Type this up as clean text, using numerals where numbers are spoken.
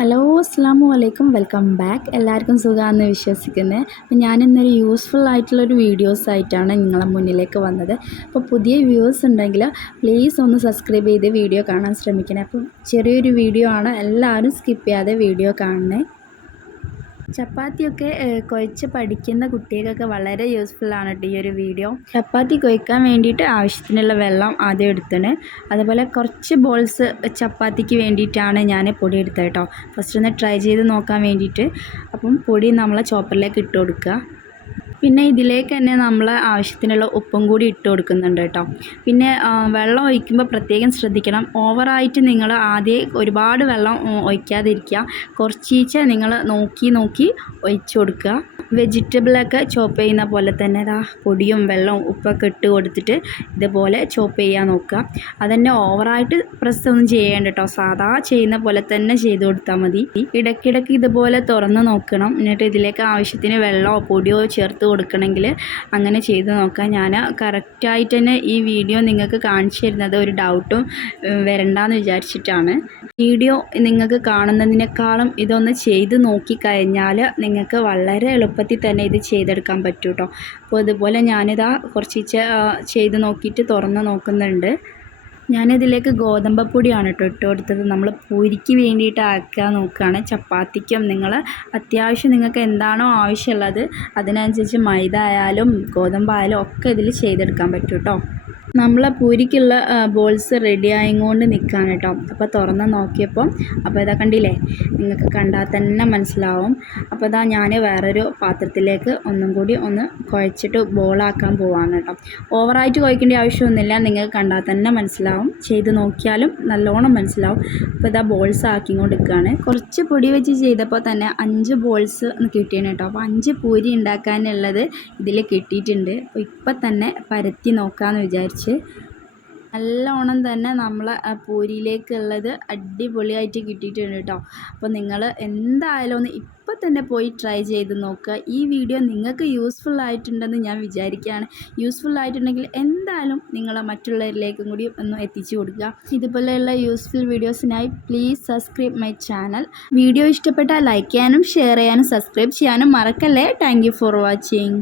Hello അസ്സാം വലൈക്കും welcome back. എല്ലാവർക്കും സുഖമാണെന്ന് വിശ്വസിക്കുന്നത്. അപ്പോൾ ഞാനിന്നൊരു യൂസ്ഫുൾ ആയിട്ടുള്ളൊരു വീഡിയോസായിട്ടാണ് നിങ്ങളെ മുന്നിലേക്ക് വന്നത്. അപ്പോൾ പുതിയ വ്യൂവേഴ്സ് ഉണ്ടെങ്കിൽ പ്ലീസ് ഒന്ന് സബ്സ്ക്രൈബ് ചെയ്ത് വീഡിയോ കാണാൻ ശ്രമിക്കണേ. അപ്പോൾ ചെറിയൊരു വീഡിയോ ആണ്, എല്ലാവരും സ്കിപ്പ് ചെയ്യാതെ വീഡിയോ കാണണേ. ചപ്പാത്തിയൊക്കെ കുഴച്ച് പഠിക്കുന്ന കുട്ടികൾക്കൊക്കെ വളരെ യൂസ്ഫുള്ളാണ് കേട്ടോ ഈ ഒരു വീഡിയോ. ചപ്പാത്തി കുഴക്കാൻ വേണ്ടിയിട്ട് ആവശ്യത്തിനുള്ള വെള്ളം ആദ്യം എടുത്തണ്. അതുപോലെ കുറച്ച് ബോൾസ് ചപ്പാത്തിക്ക് വേണ്ടിയിട്ടാണ് ഞാൻ പൊടി എടുത്തത് കേട്ടോ. ഫസ്റ്റ് ഒന്ന് ട്രൈ ചെയ്ത് നോക്കാൻ വേണ്ടിയിട്ട്. അപ്പം പൊടി നമ്മളെ ചോപ്പറിലേക്ക് ഇട്ട് കൊടുക്കുക. പിന്നെ ഇതിലേക്ക് തന്നെ നമ്മൾ ആവശ്യത്തിനുള്ള ഉപ്പും കൂടി ഇട്ട് കൊടുക്കുന്നുണ്ട് കേട്ടോ. പിന്നെ വെള്ളം ഒഴിക്കുമ്പോൾ പ്രത്യേകം ശ്രദ്ധിക്കണം. ഓവറായിട്ട് നിങ്ങൾ ആദ്യം ഒരുപാട് വെള്ളം ഒഴിക്കാതിരിക്കുക. കുറച്ചീച്ചെ നിങ്ങൾ നോക്കി ഒഴിച്ചു കൊടുക്കുക. വെജിറ്റബിളൊക്കെ ചോപ്പ് ചെയ്യുന്ന പോലെ തന്നെ പൊടിയും വെള്ളവും ഉപ്പൊക്കെ ഇട്ട് കൊടുത്തിട്ട് ഇതുപോലെ ചോപ്പ് ചെയ്യാൻ നോക്കുക. അതന്നെ ഓവറായിട്ട് പ്രസ് ഒന്നും ചെയ്യേണ്ട കേട്ടോ. സാധാ ചെയ്യുന്ന പോലെ തന്നെ ചെയ്ത് കൊടുത്താൽ മതി. ഇടയ്ക്കിടയ്ക്ക് ഇതുപോലെ തുറന്ന് നോക്കണം. എന്നിട്ട് ഇതിലേക്ക് ആവശ്യത്തിന് വെള്ളമോ പൊടിയോ ചേർത്ത് കൊടുക്കണമെങ്കിൽ അങ്ങനെ ചെയ്ത് നോക്കാം. ഞാൻ കറക്റ്റായിട്ട് തന്നെ ഈ വീഡിയോ നിങ്ങൾക്ക് കാണിച്ചു തരുന്നത് ഒരു ഡൗട്ടും വരണ്ടെന്ന് വിചാരിച്ചിട്ടാണ്. വീഡിയോ നിങ്ങൾക്ക് കാണുന്നതിനേക്കാളും ഇതൊന്ന് ചെയ്ത് നോക്കിക്കഴിഞ്ഞാൽ നിങ്ങൾക്ക് വളരെ എളുപ്പത്തിൽ തന്നെ ഇത് ചെയ്തെടുക്കാൻ പറ്റും കേട്ടോ. അപ്പോൾ അതുപോലെ ഞാനിതാ കുറച്ച് ചെയ്ത് നോക്കിയിട്ട് തുറന്ന് നോക്കുന്നുണ്ട്. ഞാനിതിലേക്ക് ഗോതമ്പപ്പൊടിയാണ് കേട്ടോ ഇട്ട് കൊടുത്തത്. നമ്മൾ പൂരിക്ക് വേണ്ടിയിട്ട് ആക്കാൻ നോക്കുകയാണ്. ചപ്പാത്തിക്കും നിങ്ങൾ അത്യാവശ്യം നിങ്ങൾക്ക് എന്താണോ ആവശ്യമുള്ളത് അതിനനുസരിച്ച് മൈദ ആയാലും ഗോതമ്പായാലും ഒക്കെ ഇതിൽ ചെയ്തെടുക്കാൻ പറ്റും കേട്ടോ. നമ്മളെ പൂരിക്കുള്ള ബോൾസ് റെഡി ആയിക്കൊണ്ട് നിൽക്കുകയാണ് കേട്ടോ. അപ്പോൾ തുറന്ന് നോക്കിയപ്പോൾ അപ്പോൾ ഇതാ കണ്ടില്ലേ, നിങ്ങൾക്ക് കണ്ടാൽ തന്നെ മനസ്സിലാവും. അപ്പോൾ ഇതാ ഞാൻ വേറൊരു പാത്രത്തിലേക്ക് ഒന്നും കൂടി ഒന്ന് കുഴച്ചിട്ട് ബോളാക്കാൻ പോവാണ് കേട്ടോ. ഓവറായിട്ട് കുഴക്കേണ്ട ആവശ്യമൊന്നുമില്ല, നിങ്ങൾക്ക് കണ്ടാൽ തന്നെ മനസ്സിലാവും. ചെയ്ത് നോക്കിയാലും നല്ലോണം മനസ്സിലാവും. അപ്പോൾ ഇതാ ബോൾസ് ആക്കിക്കൊണ്ട് നിൽക്കുകയാണ്. കുറച്ച് പൊടി വെച്ച് ചെയ്തപ്പോൾ തന്നെ 5 ബോൾസ് കിട്ടിയാണ് കേട്ടോ. അപ്പോൾ 5 പൂരി ഉണ്ടാക്കാനുള്ളത് ഇതിൽ കിട്ടിയിട്ടുണ്ട്. അപ്പോൾ ഇപ്പം തന്നെ പരത്തി നോക്കാമെന്ന് വിചാരിച്ചു. നല്ലോണം തന്നെ നമ്മളെ പൂരിയിലേക്കുള്ളത് അടിപൊളിയായിട്ട് കിട്ടിയിട്ടുണ്ട് കേട്ടോ. അപ്പോൾ നിങ്ങൾ എന്തായാലും ഒന്ന് ഇപ്പം തന്നെ പോയി ട്രൈ ചെയ്ത് നോക്കുക. ഈ വീഡിയോ നിങ്ങൾക്ക് യൂസ്ഫുൾ ആയിട്ടുണ്ടെന്ന് ഞാൻ വിചാരിക്കുകയാണ്. യൂസ്ഫുൾ ആയിട്ടുണ്ടെങ്കിൽ എന്തായാലും നിങ്ങൾ മറ്റുള്ളവരിലേക്കും കൂടി ഒന്ന് എത്തിച്ചു കൊടുക്കുക. ഇതുപോലെയുള്ള യൂസ്ഫുൾ വീഡിയോസിനായി please subscribe my channel. Video ഇഷ്ടപ്പെട്ടാൽ ലൈക്ക് ചെയ്യാനും ഷെയർ ചെയ്യാനും സബ്സ്ക്രൈബ് ചെയ്യാനും മറക്കല്ലേ. Thank you for watching.